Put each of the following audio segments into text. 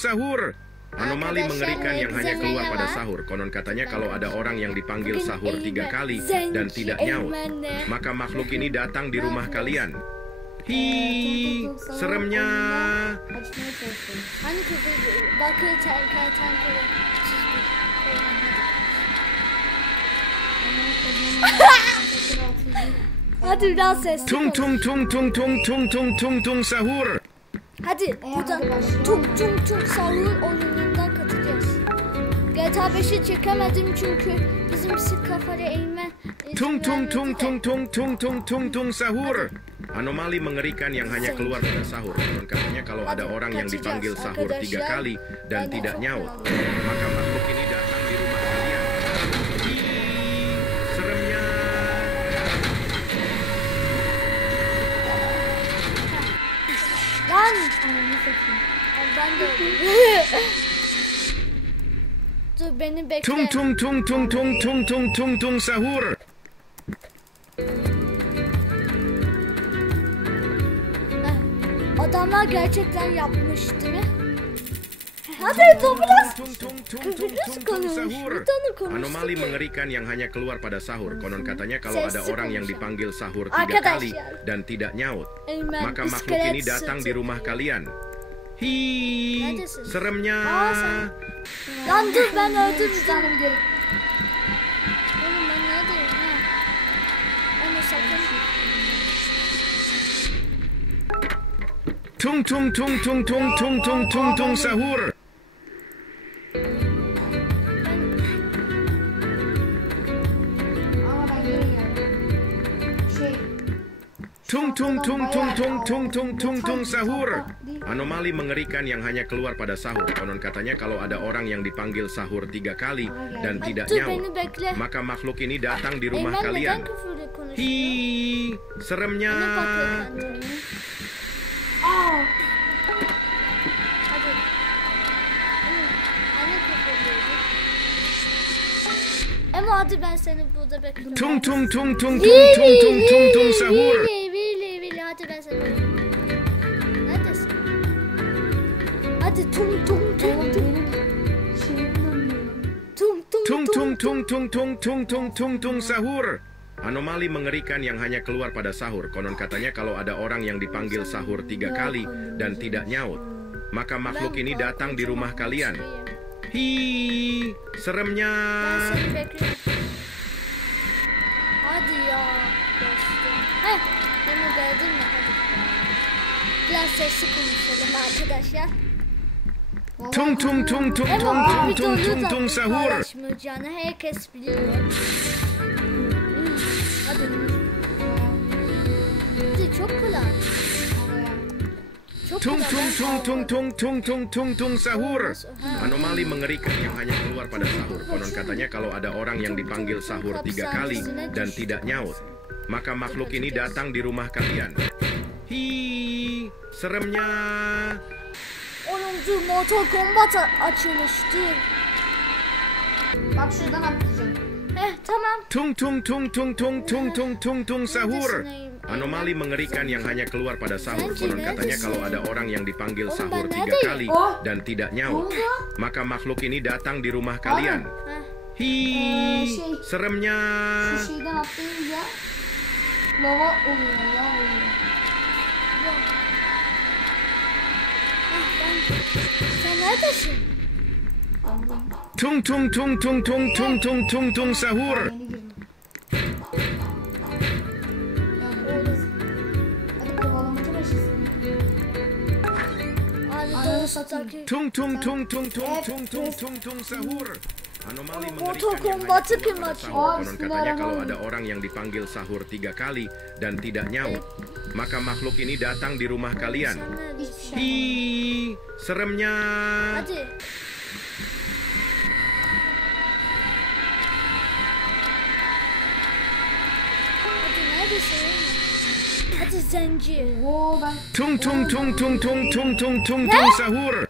Sahur. Anomali mengerikan yang hanya keluar pada sahur. Konon katanya kalau ada orang yang dipanggil sahur 3 kali dan tidak nyaut, maka makhluk ini datang di rumah kalian. Hi, seremnya. Açmaya çalışıyorum. Hani kızı bakıyor kertenkele çizgi. Hadi biraz sesli Tung tung tung tung tung tung tung tung tung sahur. Hadi burada tung tung tung sahur oyunundan katılacağız. GTA 5'i çekemedim çünkü bizim kafaya eğme. Tung tung tung tung tung tung tung tung tung sahur. Anomali mengerikan yang hanya keluar pada sahur. Konon katanya kalau ada orang yang dipanggil sahur 3 kali dan tidak nyaut, maka makhluk ini datang di rumah kalian. Hi, seremnya. Lan! Ananı satayım. Ben de öldüm. Dur beni bekle. Tung tung tung tung tung tung tung tung tung sahur. Adamlar gerçekten yapmış değil mi? Hadi biraz konuş. Anomali mengerikan yang hanya keluar pada sahur. Konon katanya kalau ada orang yang dipanggil sahur 3 kali dan tidak nyaut, maka makhluk ini datang di rumah kalian. Hi, seremnya. Lan dur ben öldüreceğim. Oğlum ben neredeyim ha? Onu sakın. Tung tung tung tung tung tung tung tung tung sahur. Tung tung tung tung tung tung tung tung tung sahur. Anomali mengerikan yang hanya keluar pada sahur. Konon katanya kalau ada orang yang dipanggil sahur 3 kali dan tidak nyaut, maka makhluk ini datang di rumah kalian. Hi, seremnya. Ama hadi ben seni burada bekliyorum. Tung tung tung tung tung tung tung tung tung sahur. Vili hadi ben seni bekliyorum. Neredesin? Hadi tung tung tung tung. Tung tung tung tung tung tung tung tung tung tung sahur. Anomali mengerikan yang hanya keluar pada sahur. Konon katanya kalau ada orang yang dipanggil sahur 3 kali dan tidak nyaut, maka makhluk ini datang di rumah kalian. Hi, seremnya. Ben seni bekliyorum. Hadi ya dostum. Beni gördün mü? Hadi. Biraz sesli konuşalım arkadaşlar. Tung tung tung tung tung tung tung tung tung sahur. Paylaşmayacağını herkes biliyor. Hadi. Hadi çok kolay. Tung tung tung tung tung tung tung tung tung sahur. Anomali mengerikan yang hanya keluar pada sahur. Konon katanya kalau ada orang yang dipanggil sahur 3 kali dan tidak nyaut, maka makhluk ini datang di rumah kalian. Hi, seremnya. 10. Mortal Kombat açılmıştı. Bak şuradan atlayacağım. Tamam. Tung tung tung tung tung tung tung tung tung sahur. Anomali mengerikan yang hanya keluar pada sahur. Konon katanya kalau ada orang yang dipanggil sahur 3 kali dan tidak nyaut, maka makhluk ini datang di rumah kalian. Hi, seremnya. Şu şeyden atlayınca lava oluyor, lava oluyor. Sen neredesin? Tung tung tung tung tung tung tung tung tung sahur. Yeni girdim. Hadi kovalamaca başlasın. Tung tung tung tung tung tung tung tung tung sahur. Anomali Mortal mengerikan yang Kombat'ı hanya kim keluar pada açıyor? sahur. Konon katanya kalau ada orang yang dipanggil sahur 3 kali dan tidak nyaut, maka makhluk ini datang di rumah kalian. Hi, seremnya. Hadi. Hadi neredesin? Hadi zenci. Oo ben Tung tung tung tung tung tung tung tung tung sahur.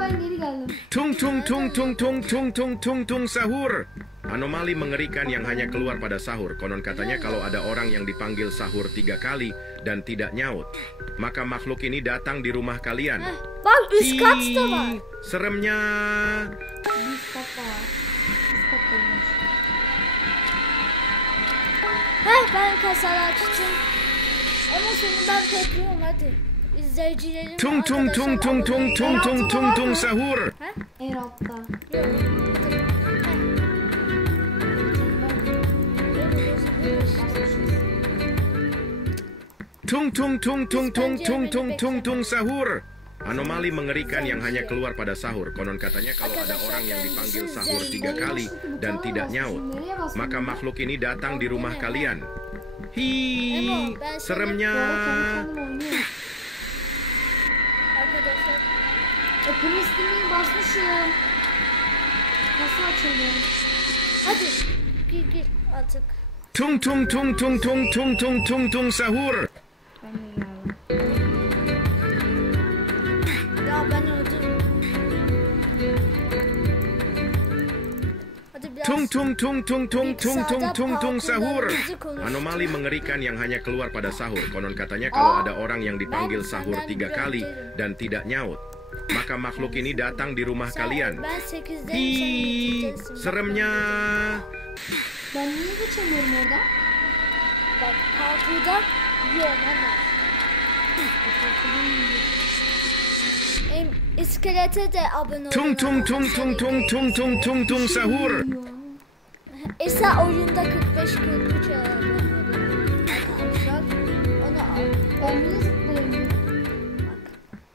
ben geri geldim. Tung tung tung tung tung tung tung tung tung sahur. Anomali mengerikan yang hanya keluar pada sahur. Konon katanya kalau ada orang yang dipanggil sahur 3 kali dan tidak nyaut, maka makhluk ini datang di rumah kalian. Bak üst katta var. Seremnya. Üst kat var. Üst kattaymış. Ben kasalar açtım. Ama seni ben bekliyorum hadi. İzleyicilerim Tung tung tung tung tung tung tung tung tung sahur. En altta. Tung tung tung tung tung tung tung tung tung sahur. Anomali mengerikan yang hanya keluar pada sahur. Konon katanya kalau ada orang yang dipanggil sahur 3 kali dan tidak nyaut, maka makhluk ini datang di rumah kalian. Hi, seremnya. Arkadaşlar. Polis düğmeyi basmışım. Kasa açıldı. Hadi gir artık. Tung tung tung tung tung tung tung tung tung sahur. Ben de geldim. Ya ben öldüm. Hadi biraz. Tung tung tung tung tung tung tung tung tung sahur. Parkurlarımızı Anomali mengerikan yang hanya keluar pada sahur. Konon katanya kalau ada orang yang dipanggil sahur 3 kali dan tidak nyaut, maka makhluk ini datang di rumah kalian. Ben 8'deyim sen Hi, götüreceksin. seremnya. Ben niye geçemiyorum orada? Bak parkurda yiyorum ama. İskelete de abone olun. Tung tung tung tung tung tung tung tung tung sahur. Esa oyunda 45-43 arkadaşlar. Onu al. Ben niye zıplayamıyorum?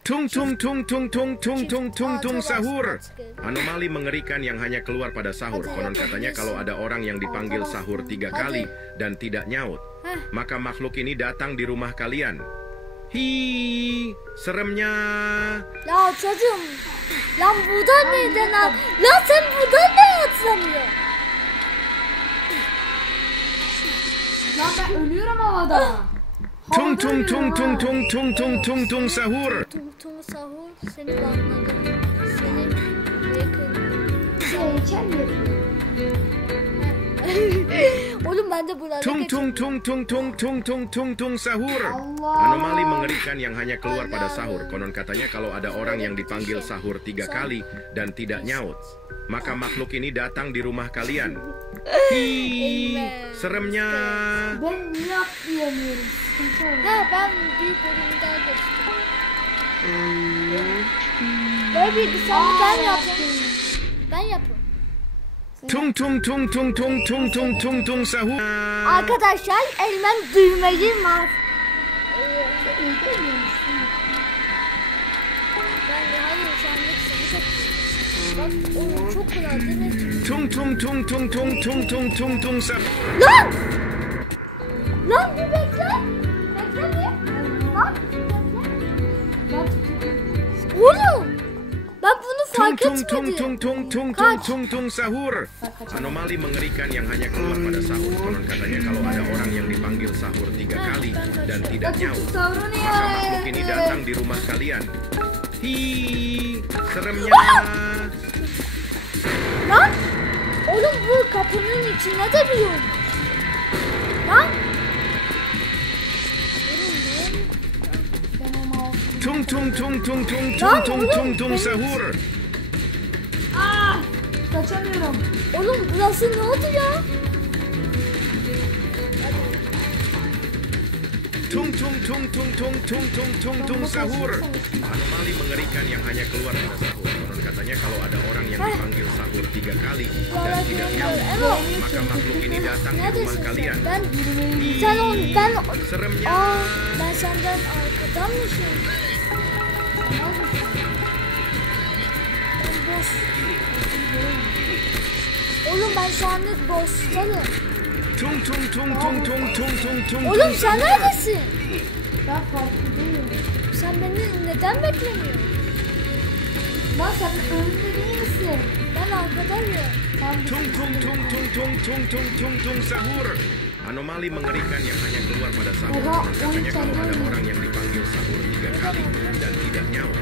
Tung tung tung tung tung tung tung tung tung sahur. Anomali mengerikan yang hanya keluar pada sahur. Konon katanya kalau ada orang yang dipanggil sahur 3 kali dan tidak nyaut, maka makhluk ini datang di rumah kalian. Hi, seremnya. Ya çocuğum. Lan buradan neden al? Lan sen buradan ne atlamıyorsun? Lan ben ölüyorum havada. Tung tung tung tung tung tung tung tung tung sahur. Tung sahur seni banladım. Seni bırakırım. Heykel yapıyor. Oğlum ben de burada Tung tung tung tung tung tung tung tung tung sahur. Allah. Anomali mengerikan yang hanya keluar pada sahur. Konon katanya kalau ada orang yang dipanggil sahur 3 kali dan tidak nyaut, maka makhluk ini datang di rumah kalian. Hi, seremnya. Ben niye atlayamıyorum? Sıkıntı var. Ha ben büyük bölümden geçtim. Böyle bilgisayarı ben yaptım. Ben yapıyorum. Tung tung tung tung tung tung tung tung tung sahur. Arkadaşlar elmem düğmeli var. Ben hayır şu anlık seni çok bak o çok kolay değil mi? Tung tung tung tung tung tung tung tung tung sahur. Lan! Lan bir bekle. Bekle bir. Bak. Oğlum. Ben bunu Tung fark tung tung etmedim. tung tung tung tung tung tung sahur. Anomali mengerikan yang hanya keluar pada sahur. Konon katanya kalau ada orang yang dipanggil sahur 3 kali dan tidak nyaut, maka makhluk ini datang di rumah kalian. Hi, seremnya. Lan! Oğlum bu kapının içine de bir yol. Lan! Oğlum ne? Ben o mouse. Tung tung tung tung tung tung tung tung tung sahur. Kaçamıyorum. Oğlum burası ne oldu ya? Tung tung tung tung tung tung tung tung tung sahur. Anomali mengerikan yang hanya keluar pada sahur. Konon katanya kalau ada orang yang dipanggil sahur 3 kali dan tidak nyaut, maka makhluk ini datang di rumah Neredesin sen? kalian. Ben Seremnya. ben senden arkadanmışım. Ben boş. Oğlum ben şu anlık boştayım. Tung tung tung tung tung tung tung tung. Oğlum sen neredesin? Ben farkındayım. Sen beni neden beklemiyorsun? Lan sen önünde değil misin? Ben arkadayım. Tung tung tung tung tung tung tung tung tung sahur. Anomali mengerikan yang hanya keluar pada sahur. Katanya kalau ada orang yang dipanggil sahur 3 kali dan tidak nyaut,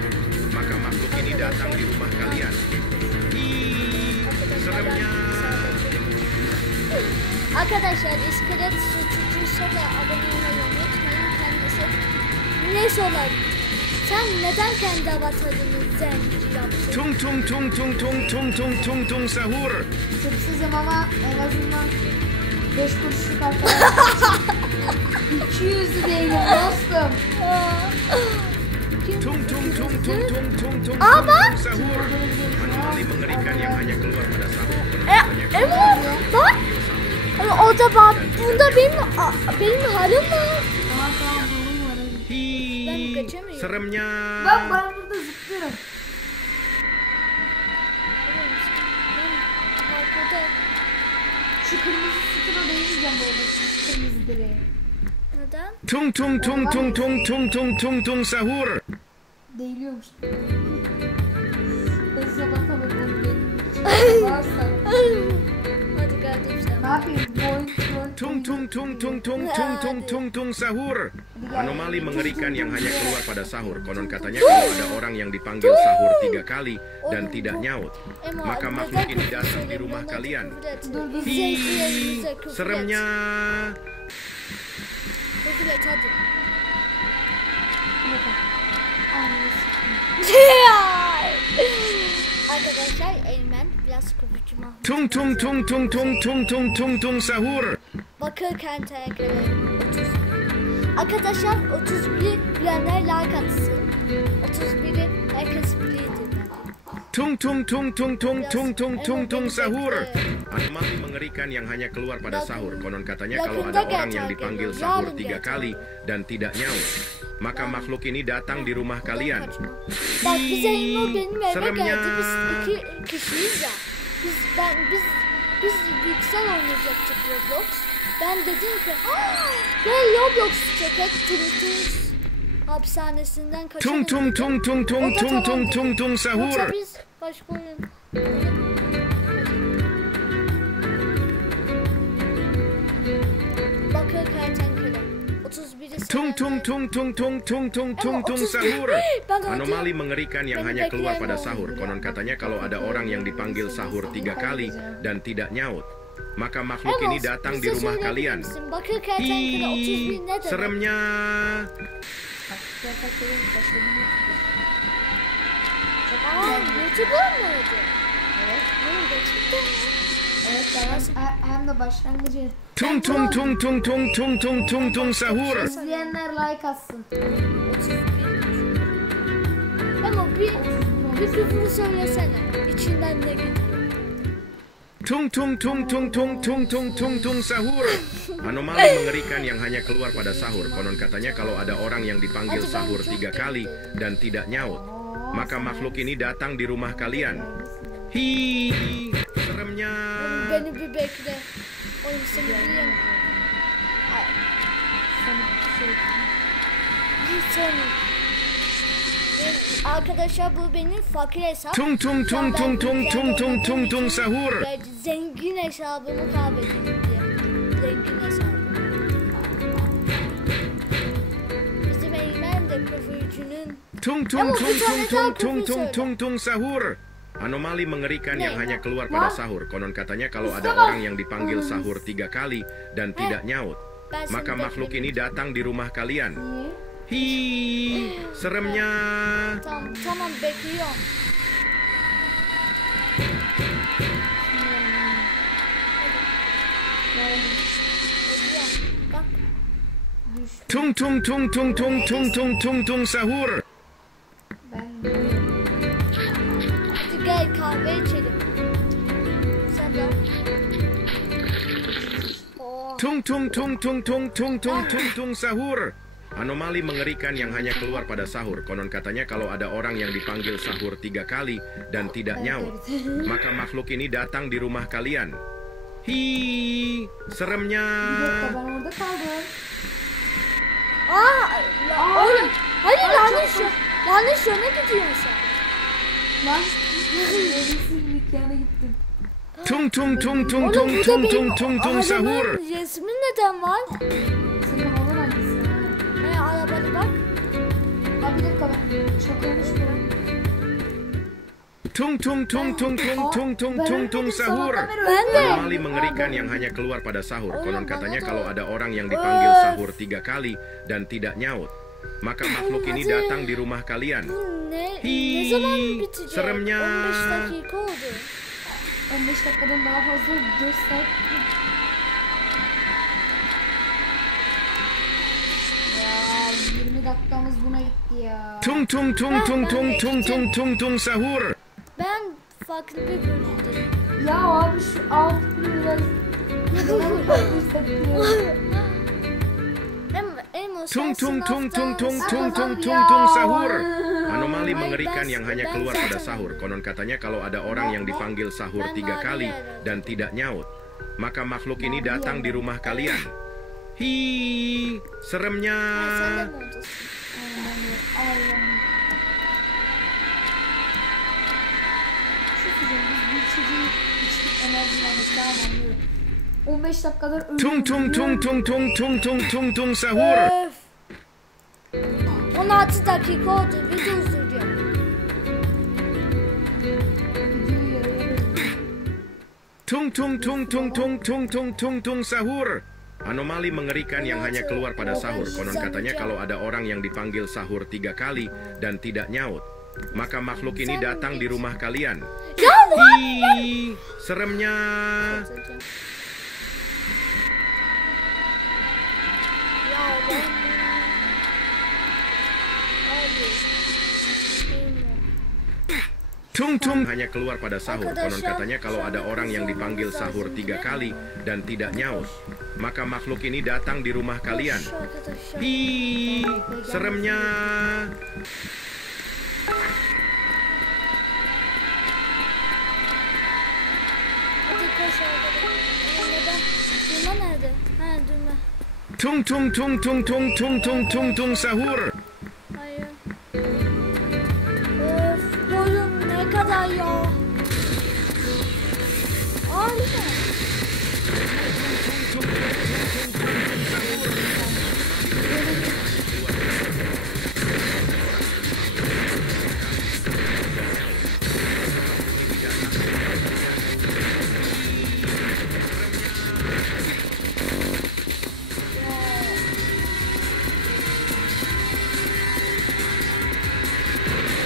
maka makhluk ini datang di rumah kalian. Hi, seremnya. Arkadaşlar iskelet tutuşa da abone olmayı unutmayın kendisi. Neyse olabilir. Sen neden kendi avatarını zenci yaptın? Tung tung tung tung tung tung tung tung tung sahur. Sırpsızım ama en azından 5 kuruşluk arkadaşlar. 200'lü değilim dostum. Tung tung tung tung tung tung tung Ama sahur. Anomali mengerikan yang hanya keluar pada sahur. Emre bak. O da bak. Bunda benim halim var. Tamam buldum var. Hi, kaçamıyorum. seremnya. Ben burada zıplıyorum. Şu kırmızı sütuna değmeyeceğim bu arada. Şu kırmızı direğe. Neden? Tung tung tung tung tung tung tung tung tung sahur. Değiliyormuş. Hızla bakalım. Varsa. Hadi kardeşim sen. Ne yapayım? Boing boing. Tung tung tung tung tung tung tung tung tung sahur. Anomali mengerikan yang hanya keluar pada sahur. Konon katanya kalau ada orang yang dipanggil sahur 3 kali dan tidak nyaut, maka makhluk ini datang di rumah kalian. Hi, seremnya. Küfret hadi. Arkadaşlar Eymen biraz kopucuma. Tung tung tung tung tung tung tung tung tung sahur. Bakırken tenkere 30. Arkadaşlar 31'i bilenler like atsın. 31'i herkes bilirdi. Tung tung tung tung tung tung tung tung tung sahur. Anomali mengerikan yang hanya keluar pada sahur. Konon katanya kalau ada orang yang dipanggil sahur 3 kali dan tidak nyaut, maka makhluk ini datang di rumah kalian. Bak bize İlmo benim eve seremnya. geldi. Biz 2 kişiyiz ya. Biz bilgisayar oynayacaktık Roblox. Ben dedim ki gel Roblox çekek Tunitus hapishanesinden kaçalım. Tung tung tung tung tung tung tung tung tung sahur. Yoksa biz başka oyun. Bakır kertenkele. 31'i Tung tung tung tung tung tung tung tung tung sahur. Anomali mengerikan yang hanya keluar pada sahur. Konon katanya kalau ada orang yang dipanggil sahur 3 kali dan tidak nyaut, maka makhluk ini datang di rumah kalian. Bakır kertenkele 31 ne demek? Seremnya. YouTuber mıydı? Evet. Gerçekten mi? Evet hem de başlangıcı. Tung tung tung tung tung tung tung tung tung sahur. İzleyenler like atsın. 31. Ama bir küfür söylesene. İçinden ne gidiyor? Tung tung tung tung tung tung tung tung tung sahur. Anomali mengerikan yang hanya keluar pada sahur. Konon katanya kalau ada orang yang dipanggil sahur 3 kali dan tidak nyaut, maka makhluk ini datang di rumah kalian. Hi, seremnya. Beni bir bekle. Oğlum seni diyeyim. Arkadaşlar bu benim fakir hesap. Tung tung tung tung tung tung tung tung tung sahur. Zengin hesabımı kaybettim diye. Zengin hesabı. Bizim Eymen de küfürcünün. Tung tung tung tung tung tung tung tung tung sahur. Anomali mengerikan yang hanya keluar pada sahur. Konon katanya kalau ada orang yang dipanggil sahur 3 kali dan tidak nyaut, maka makhluk ini datang di rumah kalian. Hi, seremnya. Tamam bekliyorum. Bak. Tung tung tung tung tung tung tung tung tung sahur. Hadi gel kahve içelim. Sen de. Tung tung tung tung tung tung tung tung tung sahur. Anomali mengerikan yang hanya keluar pada sahur. Konon katanya kalau ada orang yang dipanggil sahur 3 kali dan tidak nyaut, maka makhluk ini datang di rumah kalian. Hi, seremnya. Ben orada kaldım. Oğlum. Hayır yanlış yöne gidiyorsun sen. Lan neresi mekana gittim. Tung tung tung tung tung tung tung tung tung sahur. Resmin neden var? Senin havan hangisi? Arabada bak. Abi bir dakika ben çok olmuş bu. Tung tung tung tung tung tung tung tung tung sahur. Ben de. Anomali mengerikan yang hanya keluar pada sahur. Konon katanya kalau ada orang yang dipanggil sahur 3 kali dan tidak nyaut, maka makhluk ini datang di rumah kalian. Bu ne Hii, zaman bitecek? seremnya. 15 dakika oldu. 15 dakikadan daha fazla 4 saat. Ya 20 dakikamız buna gitti ya. Tung tung tung tung tung tung tung tung tung sahur. Ben farklı bir bölümdeyim. Ya abi şu alt biraz ne kadar Tung tung tung tung tung tung tung tung tung sahur. Anomali mengerikan yang hanya keluar pada sahur. Konon katanya kalau ada orang yang dipanggil sahur 3 kali dan tidak nyaut, maka makhluk ini datang di rumah kalian. Hii, seremnya. Sen de mi oradasın? Şu sürenin biz bir içeceği içtik enerjilendik tamam anlıyorum. 15 dakikadır Tung tung tung tung tung tung tung tung tung sahur. Öf. 16 dakika oldu. Video uzuyor. Tung tung tung tung tung tung tung tung tung sahur. Anomali mengerikan yang hanya keluar pada sahur. Konon katanya kalau ada orang yang dipanggil sahur 3 kali dan tidak nyaut, maka makhluk ini datang di rumah kalian. Ya Hii, seremnya. Ya ben... Abi. Tung tung hanya keluar pada sahur. Konon katanya kalau ada orang yang dipanggil sahur 3 kali dan tidak nyaut, maka makhluk ini datang di rumah kalian. Hii, seremnya. Hadi koş arkadaşlar. Neden? Düğme nerede? Ha düğme. Tung tung tung tung tung tung tung tung tung sahur. Hayır. Öf boyum ne kadar ya. Harika.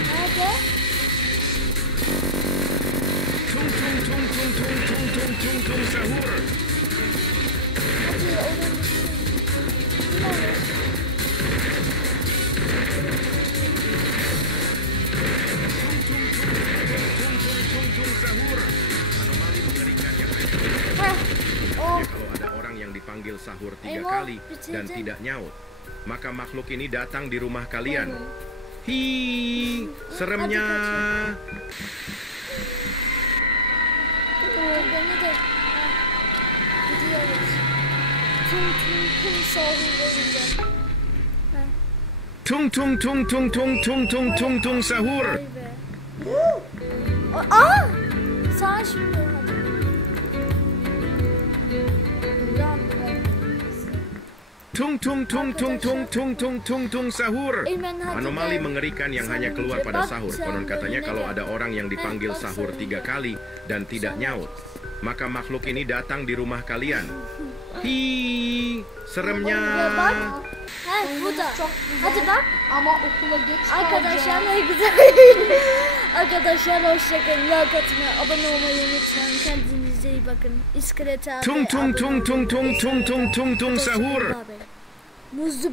Nerede? Tung tung tung tung tung tung tung tung tung sahur. Hadi onun için. Nerede? Tung tung sahur. Anomali mengerikan yang hanya Heh. Oh. kalau ada orang yang dipanggil sahur 3 Emang, kali bitirdim. dan tidak nyaut, maka makhluk ini datang di rumah kalian. Hii, seremnya. Beni de. Heh. Gidiyoruz. Tüm sahurlarında. Heh. Tung tung tung tung tung tung tung tung tung sahur. Vay be. Aa! Sen şimdi hadi. Ulan be. Tung tung tung tung tung tung tung tung tung sahur. Eymen hadi Anomali be. mengerikan yang hanya keluar pada sahur. Konon katanya kalau ada orang yang dipanggil sahur 3 kali dan tidak nyaut, maka makhluk ini datang di rumah kalian. Hii, seremnya. Bak. He burada. çok güzel. Hadi bak. Ama okula geç Arkadaşlar kalacağım. ne güzel. Arkadaşlar hoşçakalın. Like atmayı, abone olmayı unutmayın. Kendinize iyi bakın. İskelete abi. Tung tung tung tung tung tung tung tung tung sahur. Muzlu